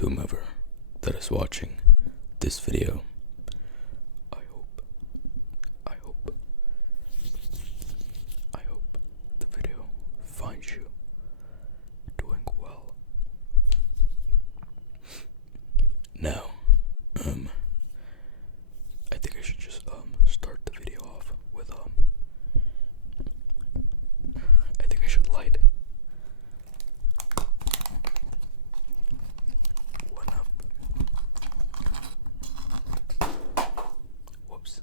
to whomever that is watching this video. I hope the video finds you doing well. Now, I think I should just start the video off with I think I should light one up. Whoops.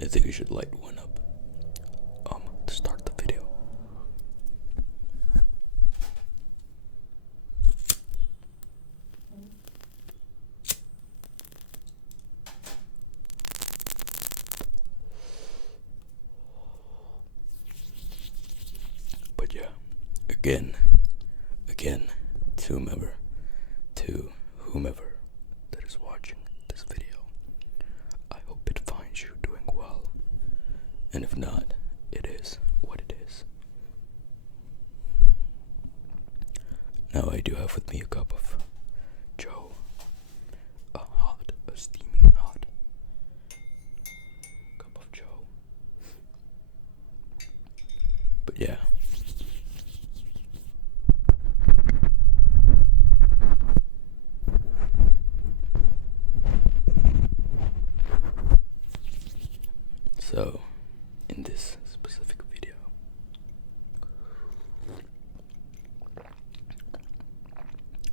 I think I should light one up to start the video. But yeah, again, to whomever that is watching this video, I hope it finds you doing well, and if not, it is what it is. Now I do have with me a cup of Joe, a steaming hot cup of Joe. But yeah. So, in this specific video,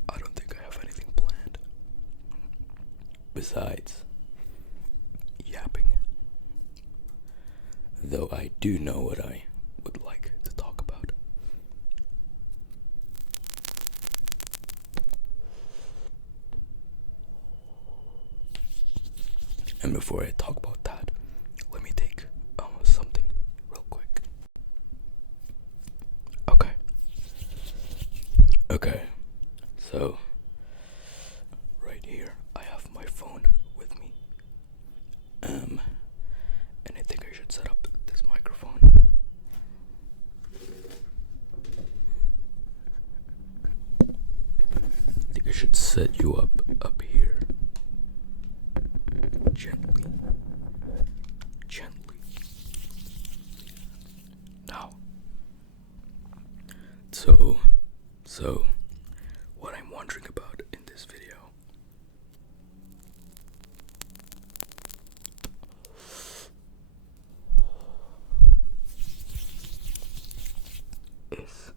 I don't think I have anything planned besides yapping. Though I do know what I would like to talk about. And before I talk about that, let me take something real quick. Okay. So, right here, I have my phone with me. And I think I should set up this microphone. I think I should set you up here. Gently. Now, so what I'm wondering about in this video is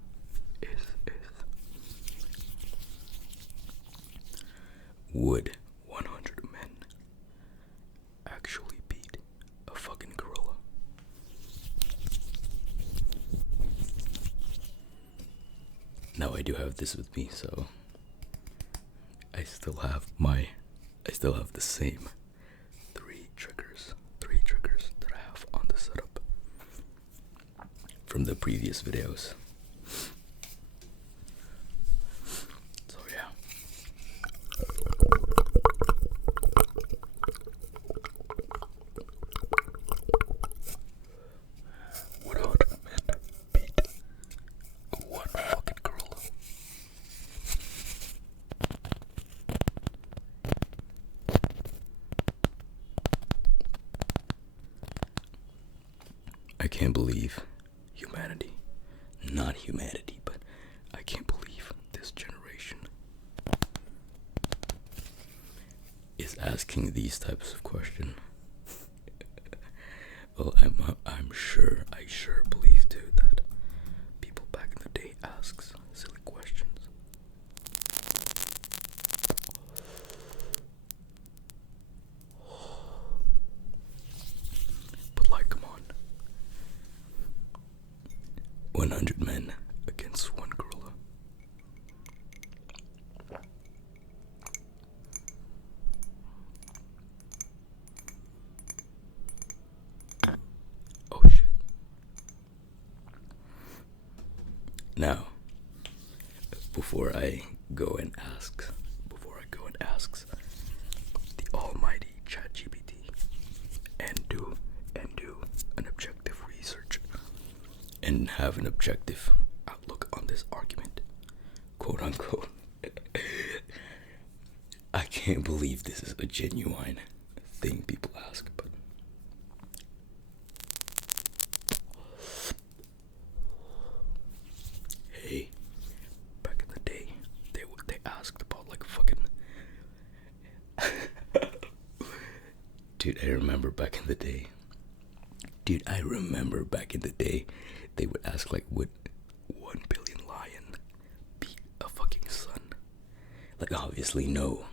would 100 men actually beat a fucking gorilla? Now I do have this with me, so I still have the same three triggers that I have on the setup from the previous videos. So yeah. What 100 men beat one fucking gorilla? I can't believe not humanity, but I can't believe this generation is asking these types of questions. Well, I sure believe too that people back in the day asks silly questions. But like, come on. 100 men against one gorilla. Oh shit. Now, before I go and ask the almighty ChatGPT and do an objective research and have an objective outlook on this argument, quote unquote. I can't believe this is a genuine thing people ask, but hey, back in the day, they asked about like fucking. Dude, I remember back in the day. They would ask like, would 1 billion lion beat a fucking sun? Like, obviously, no.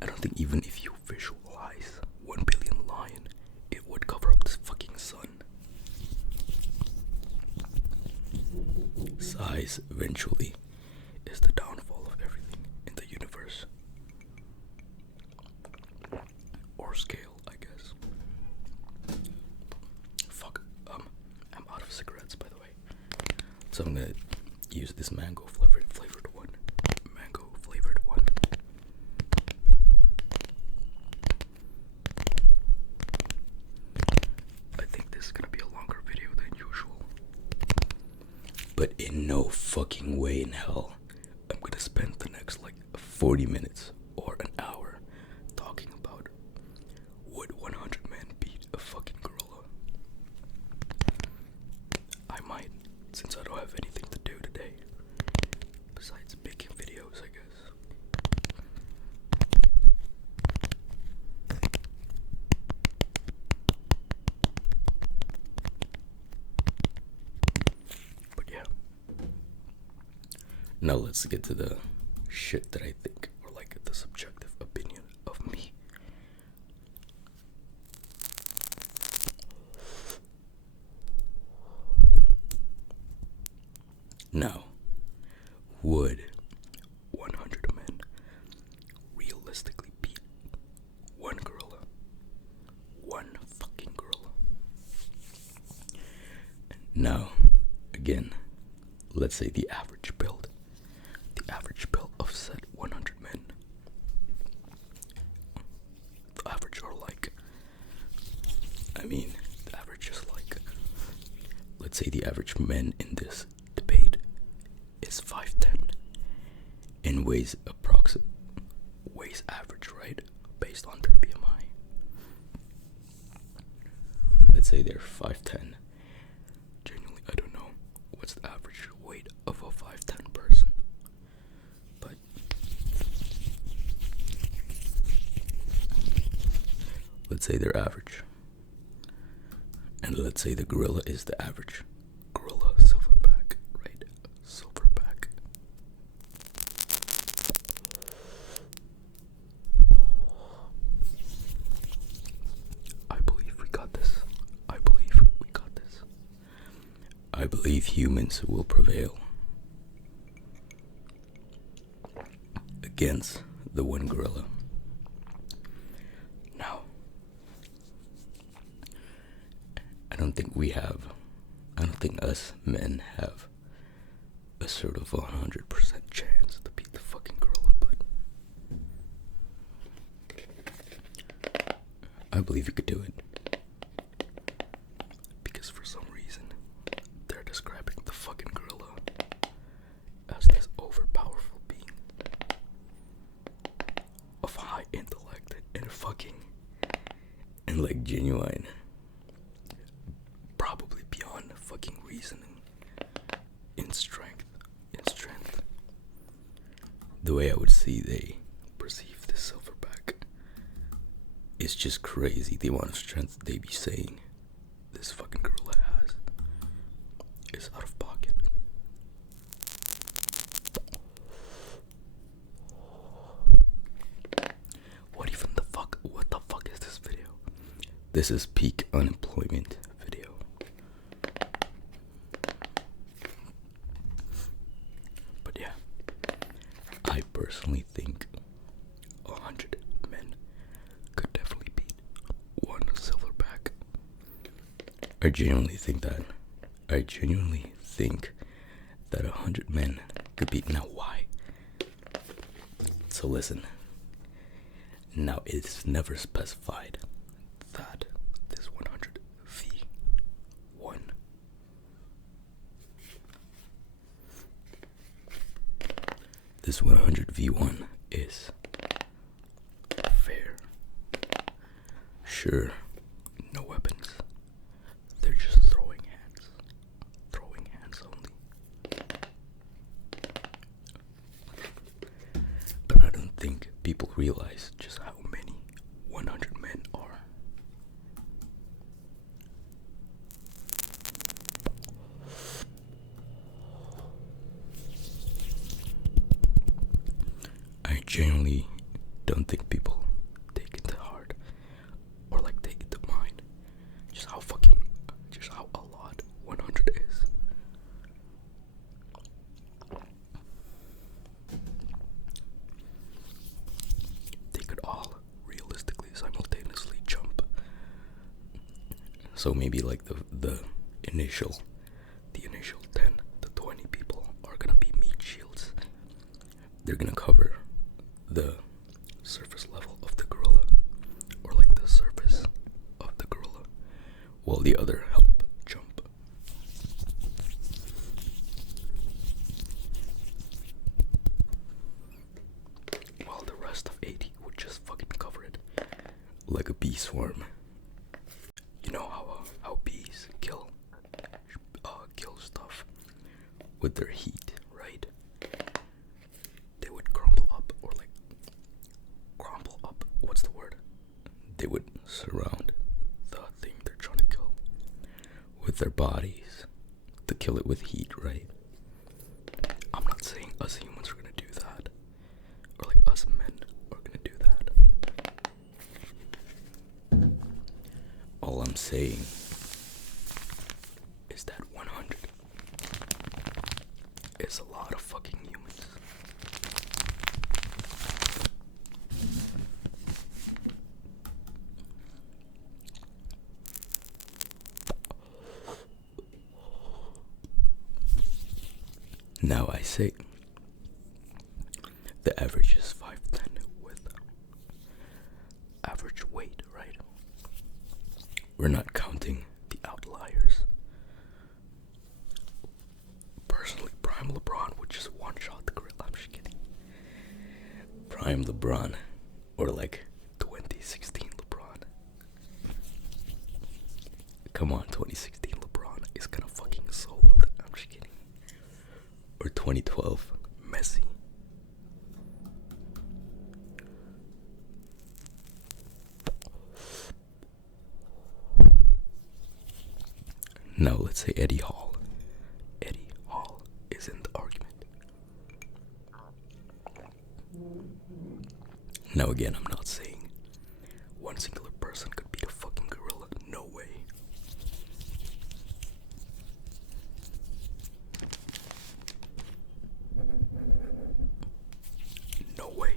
I don't think even if you visualize 1 billion lion, it would cover up this fucking sun. Size eventually is the downfall of everything in the universe. Or scale, I guess. Fuck, I'm out of cigarettes, by the way. So I'm gonna use this mango flavored one. I think this is gonna be a longer video than usual. But in no fucking way in hell I'm gonna spend the next like 40 minutes or an hour talking about would 100 men beat a fucking gorilla. I might, since I don't have anything to do today besides making videos, I guess. But yeah. Now let's get to the shit that I think, or like the subjective opinion of me. Now, would 100 men realistically beat one gorilla? One fucking gorilla. Now, again, let's say the average build of said 100 men. The average are like, the average is like, let's say the average men in this debate is 5'10" and weighs average, right? Based on their BMI. Let's say they're 5'10". Genuinely, I don't know what's the average weight of a 5'10" person. But let's say they're average. And let's say the gorilla is the average. Gorilla silverback, right? Silverback. I believe we got this. I believe humans will prevail against the one gorilla. Now, I don't think us men have a sort of 100% chance to beat the fucking gorilla, but I believe you could do it. Because for some reason, they're describing the fucking gorilla as this overpowerful being of high intellect and like genuine, probably beyond fucking reasoning, in strength. The way I would see they perceive this silverback is just crazy. The amount of strength they be saying this fucking gorilla has is out of pocket. What the fuck is this video? This is peak unemployment video. But yeah, I personally think 100 men could definitely beat one silverback. I genuinely think that 100 men could beat. Now why? So listen. Now it's never specified that this 100v1 this 100v1 is fair. Sure, no weapons. They're just throwing hands. Throwing hands only. But I don't think people realize just how many 100 men are. I genuinely don't think people take it to heart or like take it to mind just how a lot 100 is. They could all realistically simultaneously jump. So maybe like the initial 10 to 20 people are gonna be meat shields. They're gonna cover the surface level of the gorilla, or like the surface of the gorilla, while the other help jump. While the rest of 80 would just fucking cover it like a bee swarm. You know how bees kill stuff with their heat, right? They would crumple up, or like crumple up. What's the word? They would surround the thing they're trying to kill with their bodies to kill it with heat, right? I'm not saying us humans are gonna do that, or like us men are gonna do that. All I'm saying is that 100 is a lot of fucking humans. Now I say the average is 5'10" with average weight, right? We're not counting the outliers. Personally, Prime LeBron would just one-shot the gorilla. I'm just kidding. Prime LeBron, or like 2016 LeBron. Come on, 2016 LeBron is gonna fucking solo that. I'm just kidding. Or 2012 Messi. Now let's say Eddie Hall. Eddie Hall is in the argument. Now again, I'm not saying one singular person could beat a fucking gorilla. No way. No way.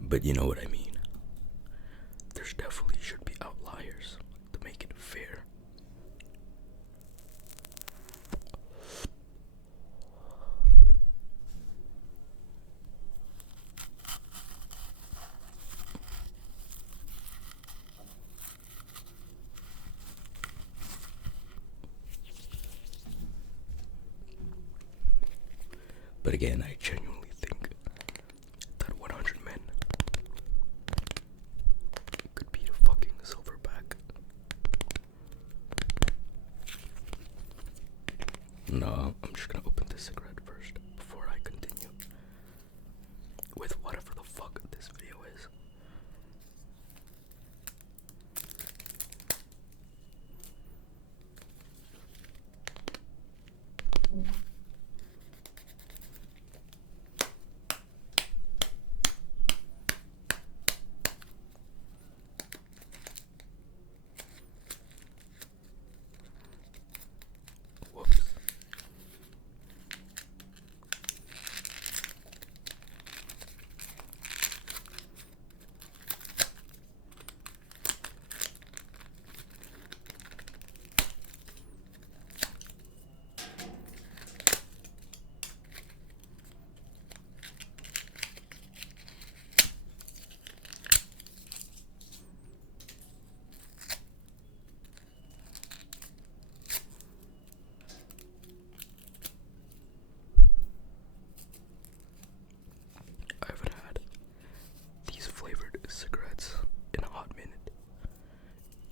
But you know what I mean. There's definitely should be outliers to make it fair. But again, I genuinely think that 100 men could beat a fucking silverback. No, I'm just gonna open this cigarette first before I continue with whatever the fuck this video is.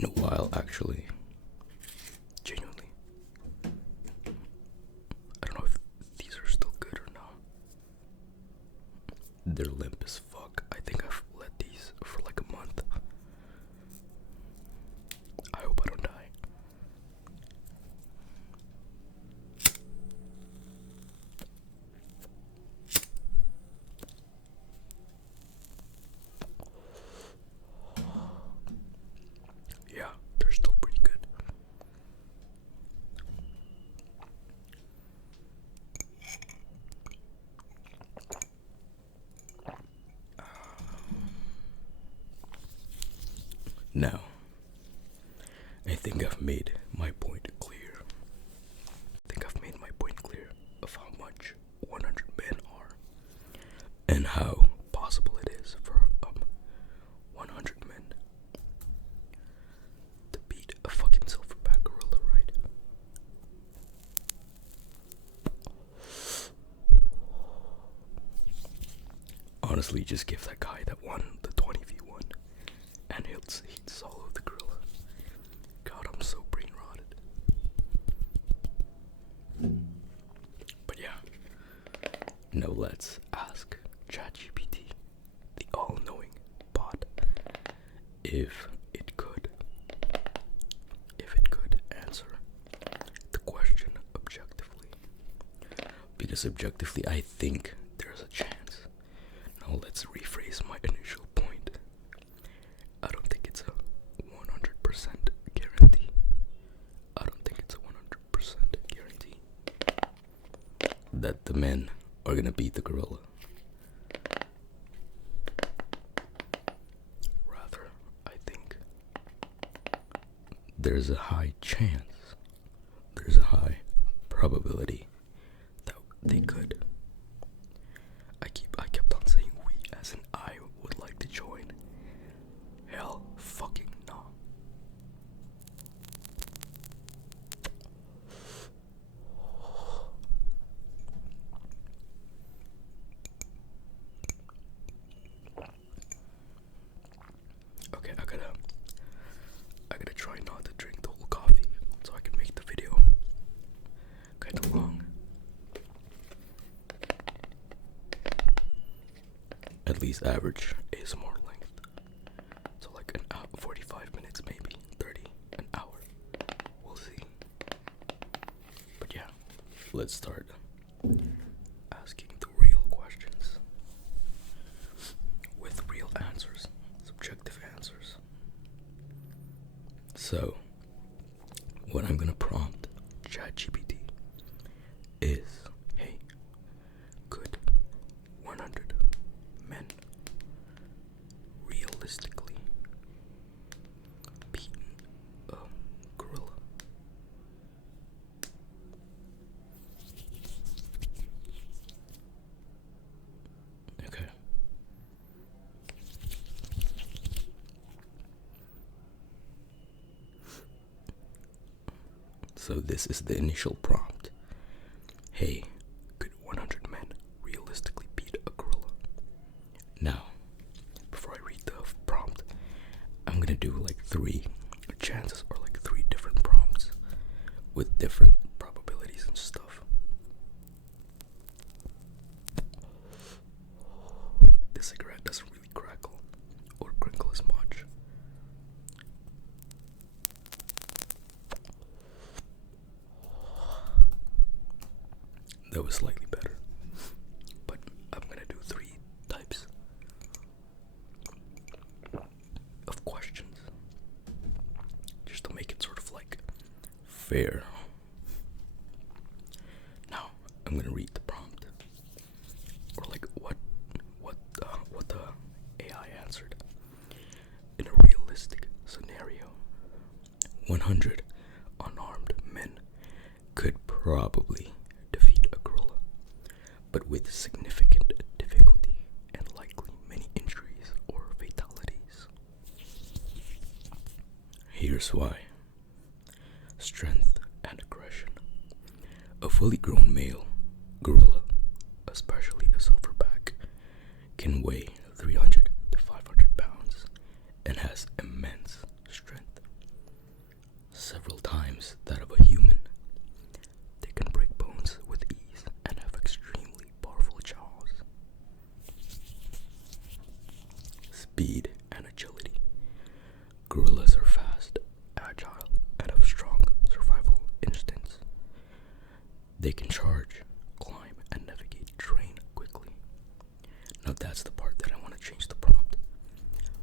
in a while, actually. Genuinely. I don't know if these are still good or not. They're limp as fuck. I think I've let these for like a month. I hope I don't die. Yeah, they're still pretty good. Now, I think I've made my point clear. Of how much 100 men are and how possible it is for 100 men to beat a fucking silverback gorilla, right? Honestly, just give that guy that won the 20v1 and he'd solo the gorilla. God, I'm so brain rotted. But yeah, now let's ask ChatGPT, the all-knowing bot, if it could answer the question objectively. Because objectively, I think there's a chance. Now let's rephrase my initial point. I don't think it's a 100% guarantee. That the men are gonna beat the gorilla. Rather, I think there's a high chance, there's a high probability that they could. I kept on saying we, as in I would like to join. Hell fucking no. Okay, I gotta try not to drink the whole coffee so I can make the video kinda long. At least average ASMR length. So like an hour, 45 minutes maybe, 30, an hour. We'll see. But yeah, let's start asking the real questions with real answers, subjective answers. So, what I'm gonna prompt ChatGPT is, hey, could 100 men realistically beat a gorilla? Okay. So this is the initial prompt. Hey, could 100 men realistically beat a gorilla? Now, before I read the prompt, I'm gonna do like 3 chances or like 3 different prompts with different probabilities and stuff. This cigarette doesn't really crackle or crinkle as much. That was slightly better. But I'm gonna do 3 types of questions just to make it sort of like fair. Now I'm gonna read the prompt, or like what the AI answered. In a realistic scenario, 100 unarmed men could probably defeat a gorilla, but with significant difficulty and likely many injuries or fatalities. Here's why. Strength and aggression. A fully grown male gorilla, especially a silverback, can weigh 300 to 500 pounds and has immense strength. Gorillas are fast, agile, and have strong survival instincts. They can charge, climb, and navigate terrain quickly. Now that's the part that I want to change the prompt,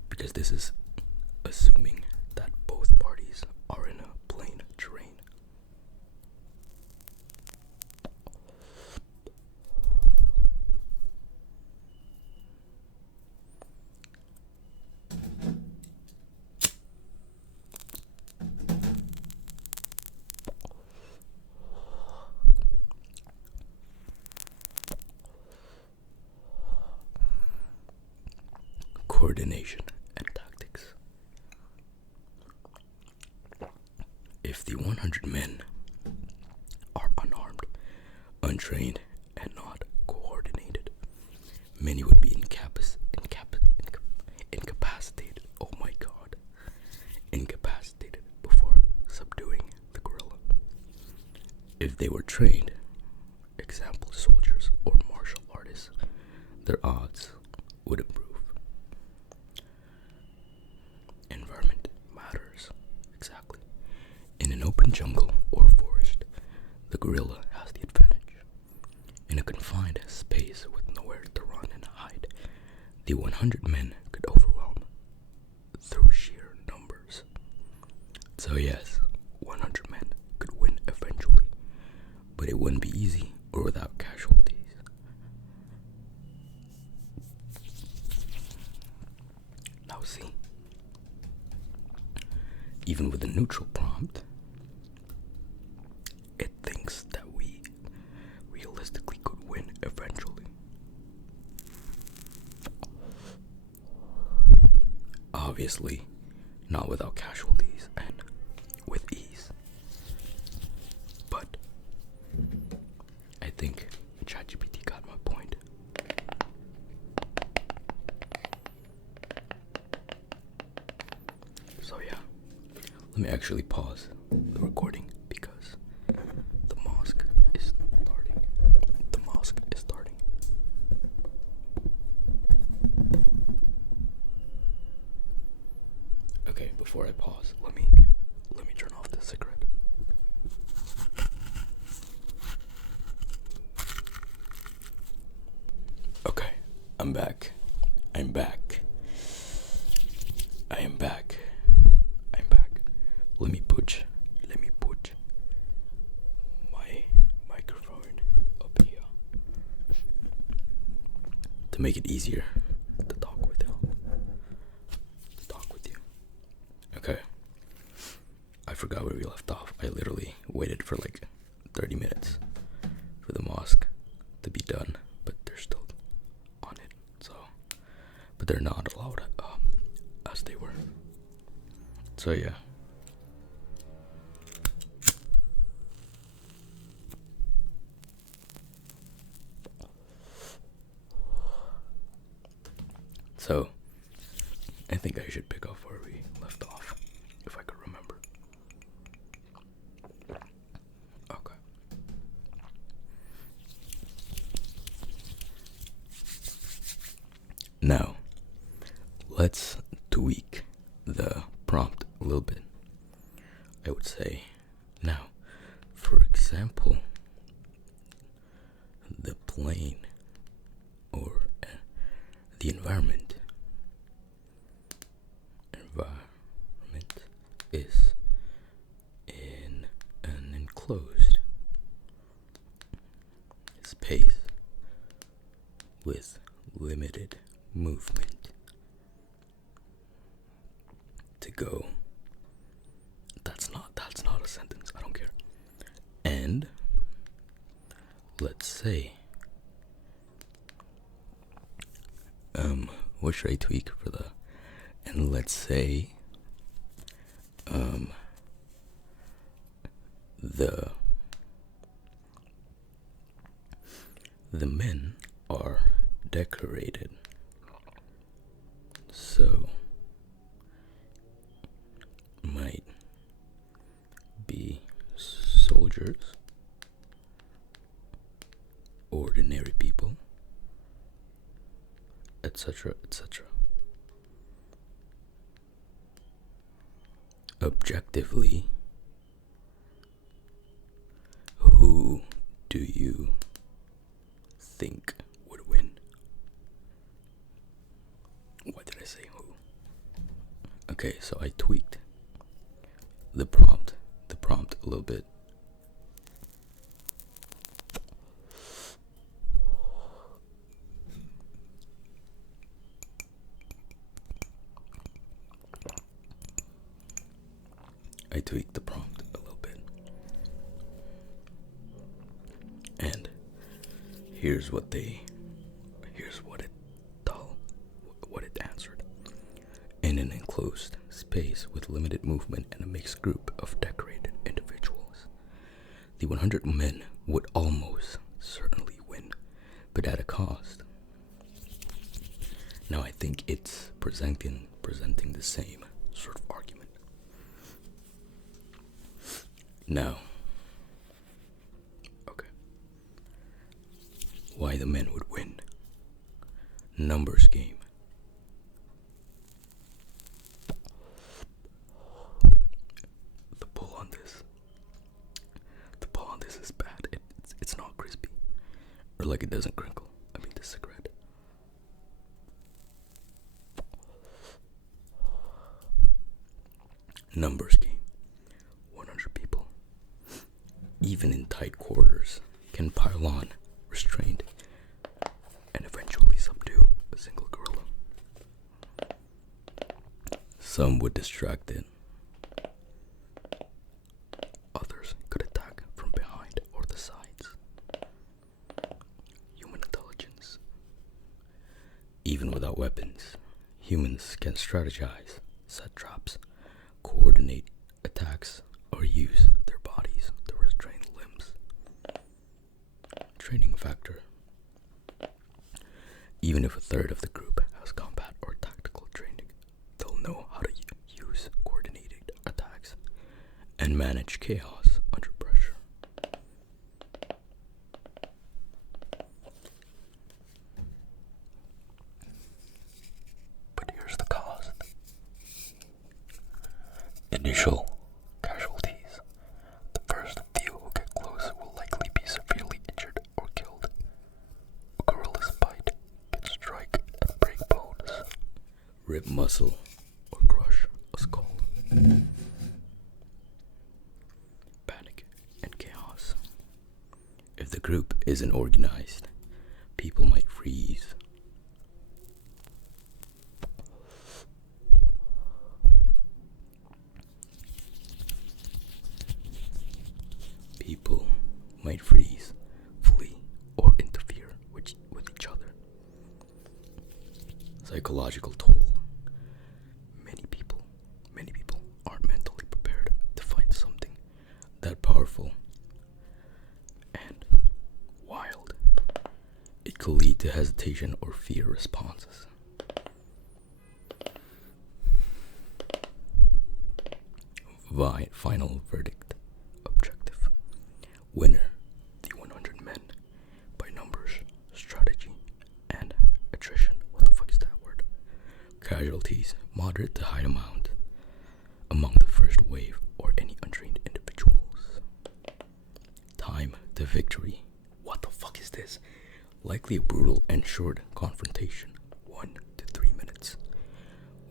because this is assuming that both parties are in a plain terrain. Coordination and tactics. If the 100 men are unarmed, untrained, and not coordinated, many would be incapacitated. Oh my god. Incapacitated before subduing the gorilla. If they were trained, example soldiers or martial artists, their odds would improve. Environment matters. Exactly. In an open jungle or forest, the gorilla has the advantage. In a confined space with nowhere to run and hide, the 100 men could overwhelm through sheer numbers. So yes, 100 men could win eventually, but it wouldn't be easy or without casualties. Now see, even with a neutral prompt, it thinks that we realistically could win eventually. Obviously, not without casualties and with ease. But I think ChatGPT got my point. So yeah, let me actually pause the recording because the mosque is starting. The mosque is starting. Okay, before I pause, let me turn off the cigarette. Okay, I'm back. I'm back. I am back. I'm back. Let me put my microphone up here to make it easier to talk with you. Okay. I forgot where we left off. I literally waited for like 30 minutes for the mosque to be done, but they're still on it. So, but they're not allowed as they were. So yeah. So, I think I should pick up where we left off, if I could remember. Okay. Now, let's tweak the prompt a little bit. I would say, now, for example, the plane or the environment is in an enclosed space with limited movement to go. That's not a sentence. I don't care. And let's say what should I tweak for the, and let's say the men are decorated, so might be soldiers, ordinary people, etc., etc. Objectively, who do you think would win? Why did I say who? Okay, so I tweaked the prompt a little bit. I tweaked the prompt a little bit. And here's what it answered. In an enclosed space with limited movement and a mixed group of decorated individuals, the 100 men would almost certainly win, but at a cost. Now I think it's presenting the same sort of argument. Now, okay, why the men would win? Numbers game. The pull on this is bad. It's not crispy, or like it doesn't crinkle. I mean, the cigarette. Numbers game. 100 people, even in tight quarters, can pile on, restrained, and eventually subdue a single gorilla. Some would distract it. Others could attack from behind or the sides. Human intelligence. Even without weapons, humans can strategize, set traps, coordinate attacks, or use their bodies to restrain limbs. Training factor. Even if a third of the group has combat or tactical training, they'll know how to use coordinated attacks and manage chaos under pressure. But here's the cost. Initial casualties. The first few who get close will likely be severely injured or killed. A gorilla's bite can strike and break bones, rip muscle, or crush a skull. Panic and chaos. If the group isn't organized, people might freeze. People might freeze, flee, or interfere with each other. Psychological toll. Many people aren't mentally prepared to fight something that powerful and wild. It could lead to hesitation or fear responses. Final verdict. Objective. Winner, the 100 men, by numbers, strategy, and attrition. What the fuck is that word? Casualties, moderate to high amount among the first wave or any untrained individuals. Time to victory. What the fuck is this? Likely a brutal and short confrontation, 1 to 3 minutes.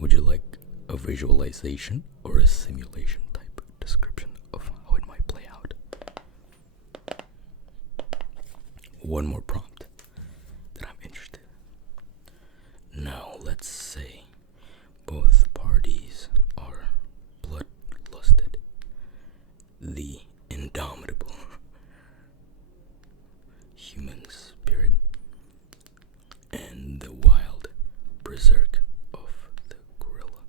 Would you like a visualization or a simulation type description of how it might play out? One more prompt that I'm interested in. Now, let's say both parties are bloodlusted. The indomitable human spirit and the wild berserk of the gorilla.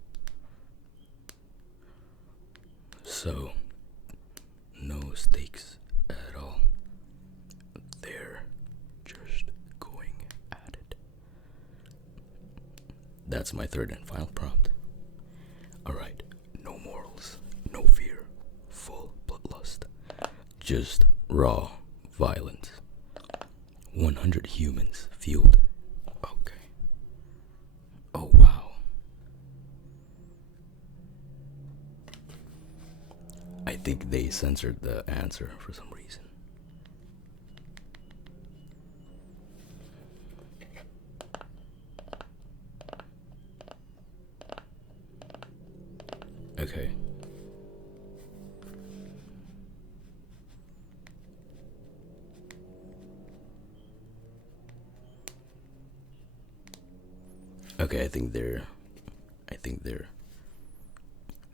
So, no stakes at all. They're just going at it. That's my third and final prompt. Alright, no morals, no fear, full bloodlust. Just raw violence. 100 humans fueled. Okay. Oh wow. I think they censored the answer for some reason. Okay. Okay, I think they're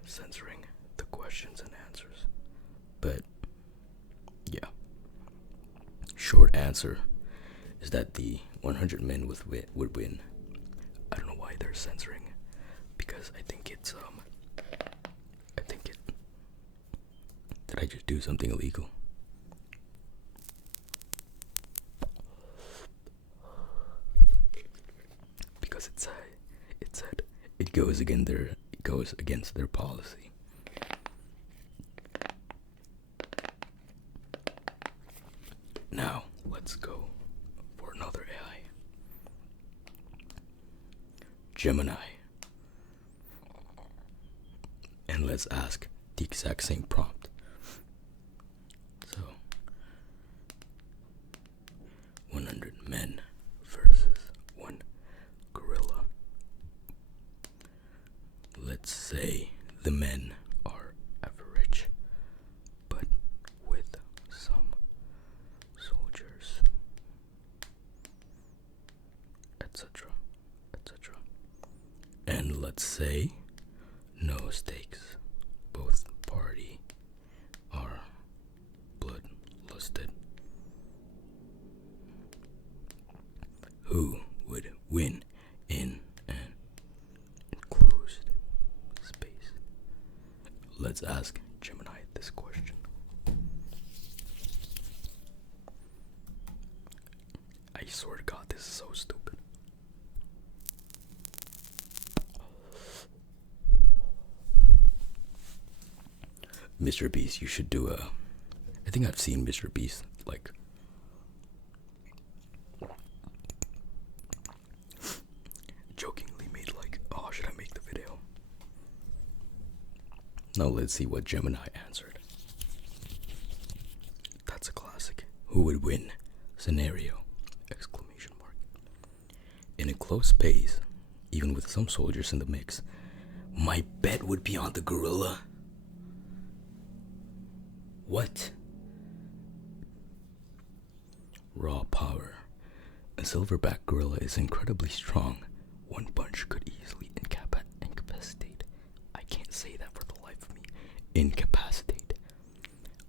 censoring the questions and answers. But yeah. Short answer is that the 100 men would win. I don't know why they're censoring, because I think it's did I just do something illegal? Because it said it goes against their policy. Now let's go for another AI. Gemini. And let's ask the exact same prompt. So 100 men versus one gorilla. Let's say the men are average, but with some soldiers, etc., etc. And let's say no stakes. Both party are bloodlusted. Who would win in an enclosed space? Let's ask Gemini this question. I swear to God, this is so stupid. Mr. Beast, you should do I think I've seen Mr. Beast, like, jokingly made like, oh, should I make the video? Now let's see what Gemini answered. That's a classic. Who would win? Scenario! Exclamation mark. In a close space, even with some soldiers in the mix, my bet would be on the gorilla. What? Raw power. A silverback gorilla is incredibly strong. One punch could easily incapacitate. I can't say that for the life of me. Incapacitate.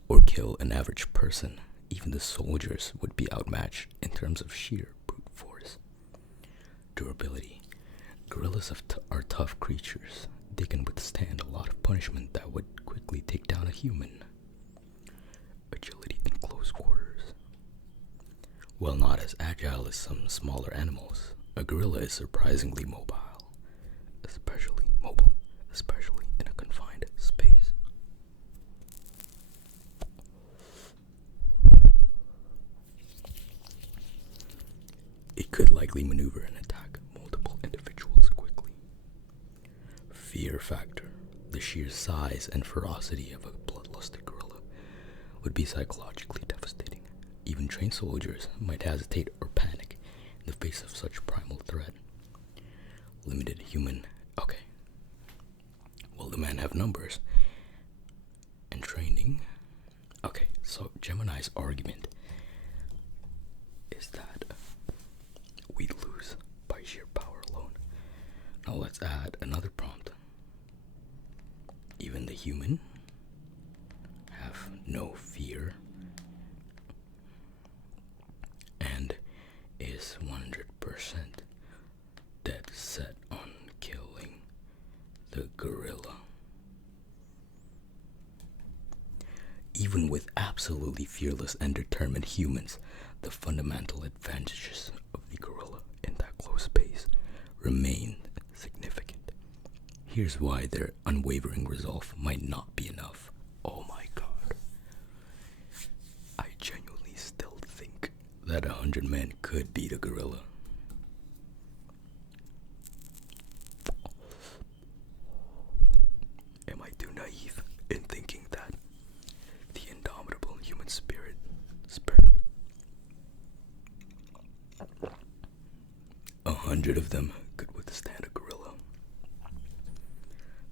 Or kill an average person. Even the soldiers would be outmatched in terms of sheer brute force. Durability. Gorillas are tough creatures. They can withstand a lot of punishment that would quickly take down a human. Agility in close quarters. While not as agile as some smaller animals, a gorilla is surprisingly mobile, especially in a confined space. It could likely maneuver and attack multiple individuals quickly. Fear factor. The sheer size and ferocity of a bloodlusted gorilla would be psychologically devastating. Even trained soldiers might hesitate or panic in the face of such primal threat. Limited human. Okay. Will the man have numbers and training? Okay, so Gemini's argument is that we lose by sheer power alone. Now let's add another prompt. Even the human have no fear and is 100% dead set on killing the gorilla. Even with absolutely fearless and determined humans, the fundamental advantages of the gorilla in that close space remain significant. Here's why their unwavering resolve might not be enough. Oh my God. I genuinely still think that 100 men could beat a gorilla. Am I too naive in thinking that 100 of them could withstand a gorilla.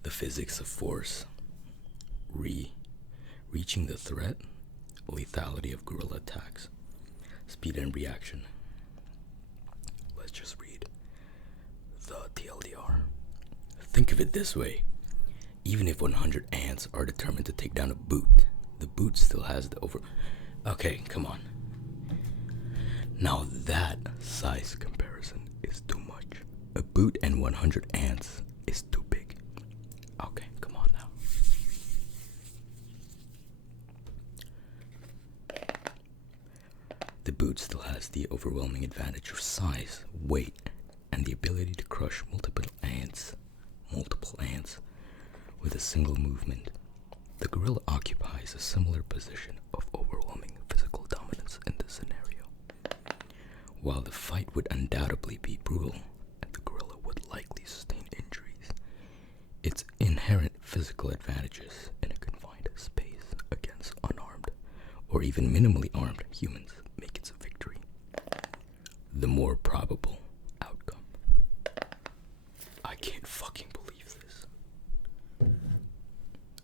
The physics of force, reaching the threat, lethality of gorilla attacks, speed and reaction. Let's just read the TLDR. Think of it this way. Even if 100 ants are determined to take down a boot, the boot still has the over... Okay, come on. Now that size comparison is too much. A boot and 100 ants is too big. Okay, come on now. The boot still has the overwhelming advantage of size, weight, and the ability to crush multiple ants with a single movement. The gorilla occupies a similar position of overwhelming physical dominance in this scenario. While the fight would undoubtedly be brutal and the gorilla would likely sustain injuries, its inherent physical advantages in a confined space against unarmed or even minimally armed humans make its a victory the more probable outcome. I can't fucking believe this.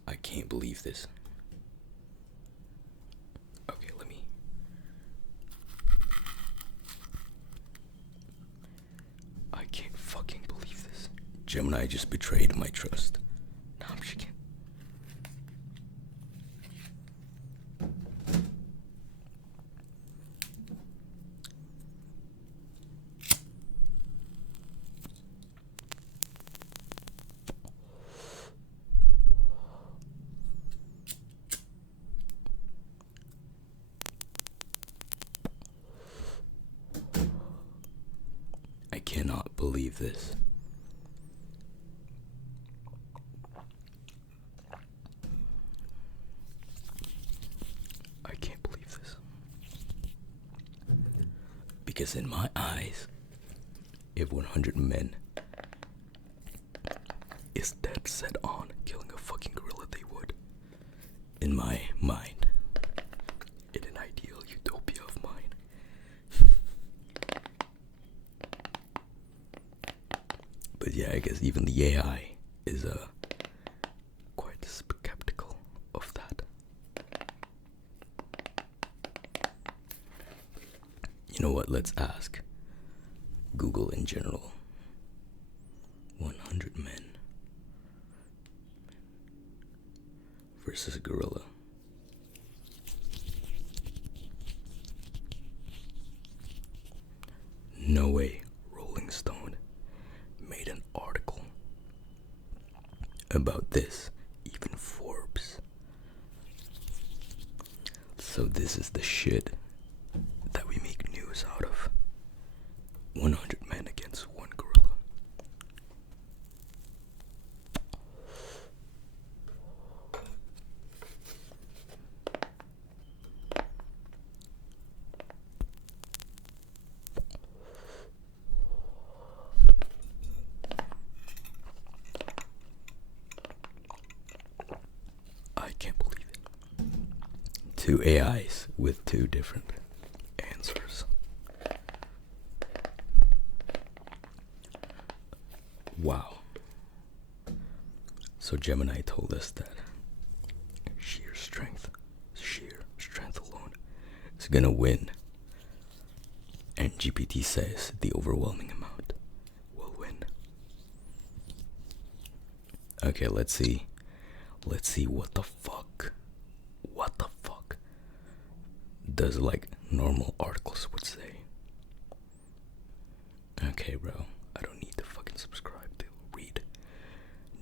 I can't believe this. Okay, let me... I can't fucking believe this. Gemini just betrayed my trust. No, I'm just kidding. I cannot believe this. I can't believe this. Because in my eyes, if 100 men is dead set on killing a fucking gorilla, they would. In my mind. In an ideal utopia of mine. But yeah, I guess even the AI is quite skeptical of that. You know what? Let's ask Google in general. 100 men versus a gorilla. No way. Rolling Stone made an article about this, even Forbes. So this is the shit that we make news out of. 100 men against one gorilla. I can't believe it. Two AIs with two different answers. Wow. So Gemini told us that sheer strength alone is gonna win. And GPT says the overwhelming amount will win. Okay, let's see what the fuck does like normal articles would say. Okay, bro, I don't need to fucking subscribe to read.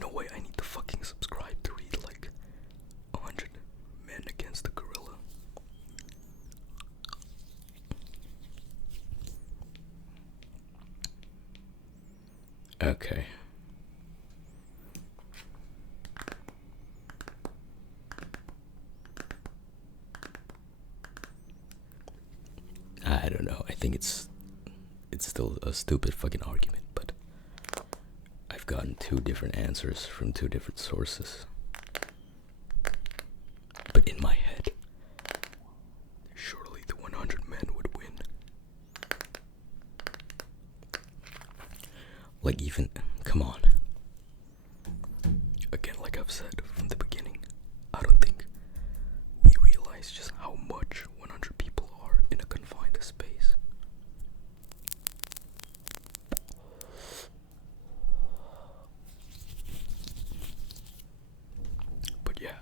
No way I need to fucking subscribe to read like 100 men against a gorilla. Okay. I don't know. I think it's still a stupid fucking argument, but I've gotten two different answers from two different sources. But in my head, surely the 100 men would win. Like, even, come on. Again, like I've said from the beginning, I don't think we realize just how much 100 people are in a confined space. But yeah,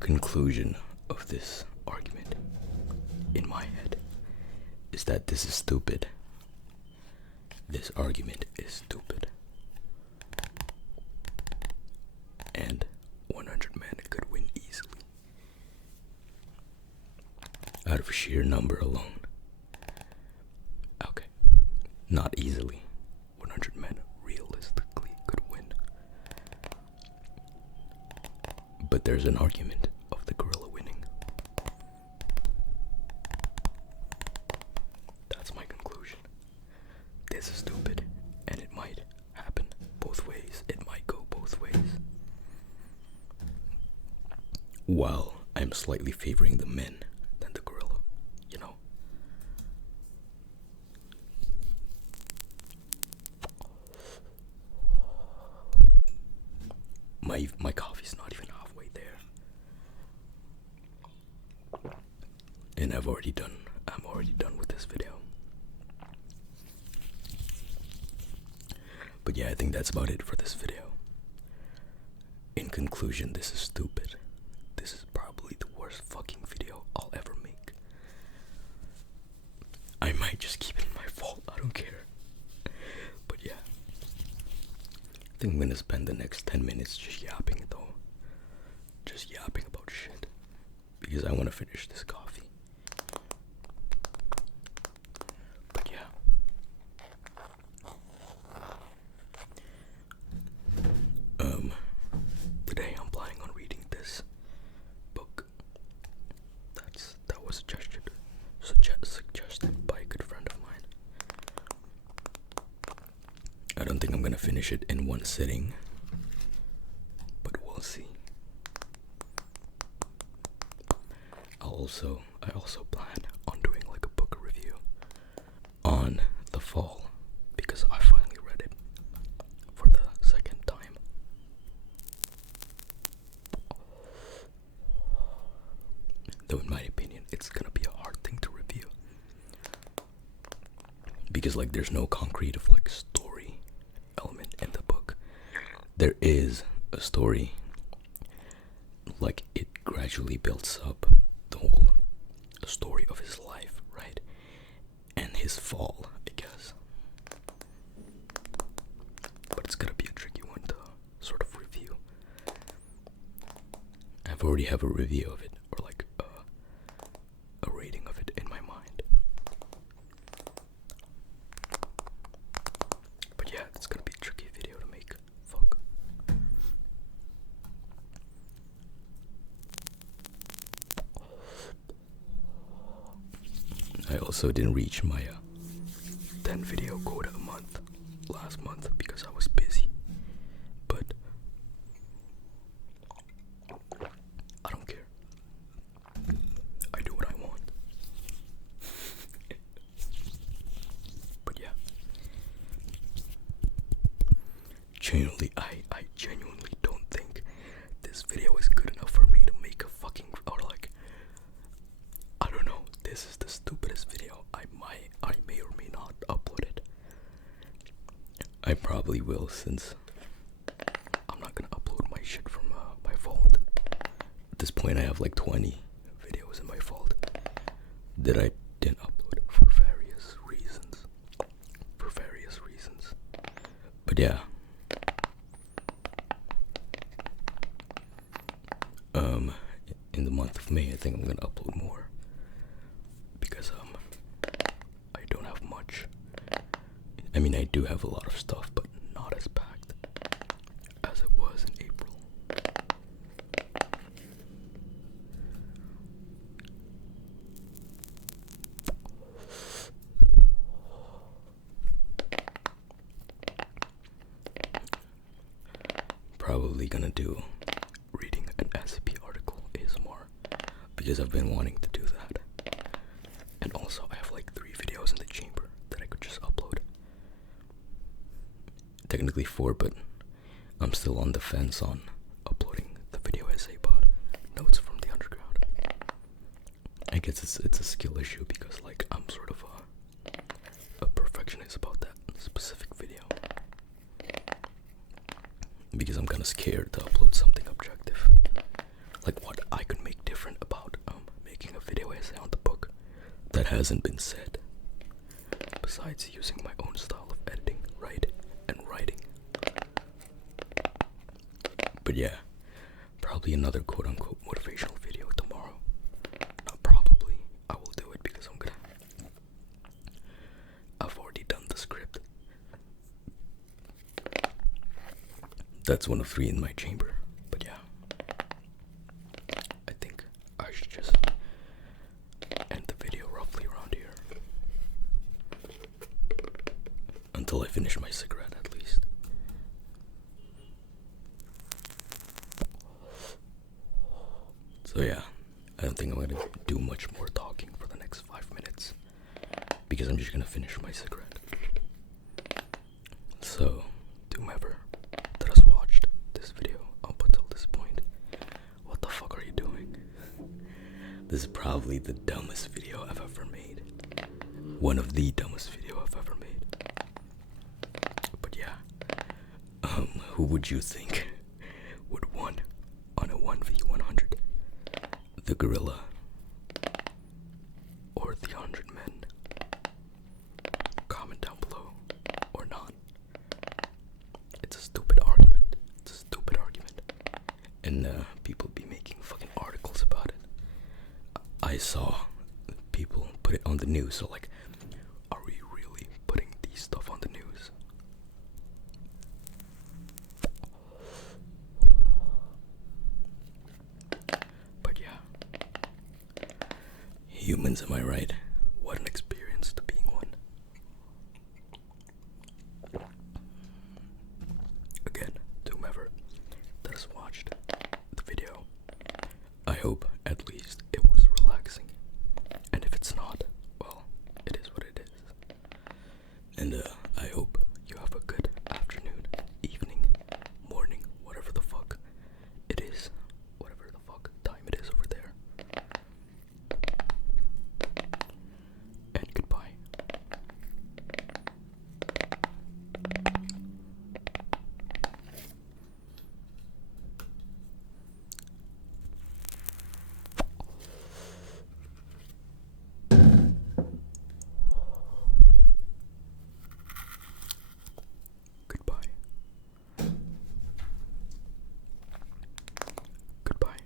conclusion of this argument in my head is that this is stupid. This argument is stupid. And 100 men could win easily. Out of sheer number alone. Okay. Not easily. 100 men realistically could win. But there's an argument of the gorilla winning. That's my conclusion. This is stupid, and it might happen both ways. It might go both ways. While I'm slightly favoring the men than the gorilla, you know. My coffee's not even halfway there. And I'm already done with this video. But yeah, I think that's about it for this video. In conclusion, this is stupid. This is probably the worst fucking video I'll ever make. I might just keep it my fault, I don't care. But yeah, I think I'm gonna spend the next 10 minutes just yapping though. Just yapping about shit. Because I wanna finish this coffee. But yeah. Today I'm planning on reading this book that was suggested by a good friend of mine. I don't think I'm gonna finish it in one sitting, but we'll see. I also plan on doing like a book review on the fall because I finally read it for the second time. Though in my opinion, it's gonna be a hard thing to review. Because like there's no concrete of like story element in the book. There is a story. Like it gradually builds up the whole story of his life, right? And his fall, I guess. But it's gonna be a tricky one to sort of review. I've already have a review of it, or like a rating of it in my mind. But yeah, it's gonna be a tricky video to make. Fuck. I also didn't reach my 10 video quota a month last month because I was busy. But I don't care. I do what I want. But yeah. Genuinely, I genuinely don't think this video is good enough for me to make a fucking, or like, I don't know, this is the stupidest video. I may or may not upload it. I probably will, since I'm not gonna upload my shit from my vault. At this point I have like 20 videos in my vault that I didn't upload for various reasons. But yeah. In the month of May I think I'm gonna upload more. Because I don't have much. I mean, I do have a lot of stuff, but not as packed as it was in April. Probably gonna do reading an SCP article ASMR because I've been wanting to do that. And also I have like 3 videos in the chamber that I could just upload. specifically for, but I'm still on the fence on uploading the video essay about notes from the underground. I guess it's a skill issue because like I'm sort of a perfectionist about that specific video. Because I'm kind of scared to upload something objective. Like what I could make different about making a video essay on the book that hasn't been said. Besides using my own style of editing, right, and writing. But yeah, probably another quote-unquote motivational video tomorrow. Not probably, I will do it because I've already done the script. That's one of 3 in my chamber, but yeah. I think I should just end the video roughly around here. Until I finish my cigarette, at least. So yeah, I don't think I'm gonna do much more talking for the next 5 minutes. Because I'm just gonna finish my cigarette. So, to whomever that has watched this video up until this point, what the fuck are you doing? This is probably the dumbest video I've ever made. One of the dumbest video I've ever made. But yeah, who would you think would win on a 1v100? The gorilla or the 100 men? Comment down below or not. It's a stupid argument. It's a stupid argument. And people be making fucking articles about it. I saw people put it on the news, so like, are we really putting these stuff on the news? But yeah. Humans, am I right? What an experience to being one. Again, to whomever that has watched the video, I hope at least it was relaxing. And if it's not, well, it is what it is. And I hope you have a good afternoon, evening, morning, whatever the fuck it is. Whatever the fuck time it is over there. And goodbye. Goodbye. Goodbye.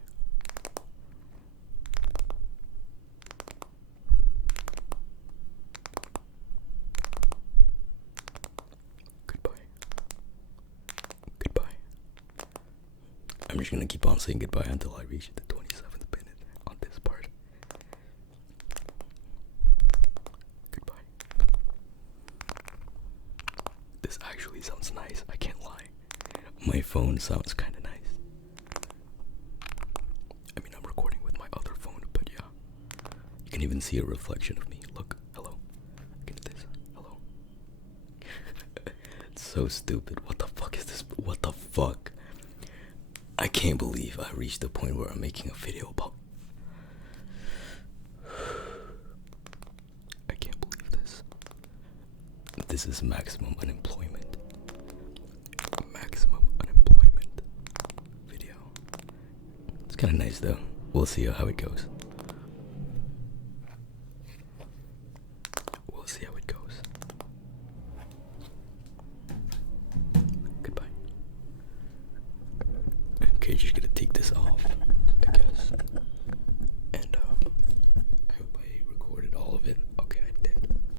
Goodbye. Goodbye. I'm just gonna keep on saying goodbye until I reach the 27th minute on this part. Goodbye. This actually sounds nice, I can't lie. My phone sounds kinda nice. I mean, I'm recording with my other phone, but yeah. You can even see a reflection of me. Look, hello. Look at this. Hello. It's so stupid. What the fuck is this? What the fuck? I can't believe I reached the point where I'm making a video about... I can't believe this. This is maximum unemployment. Maximum unemployment video. It's kind of nice though. We'll see how it goes.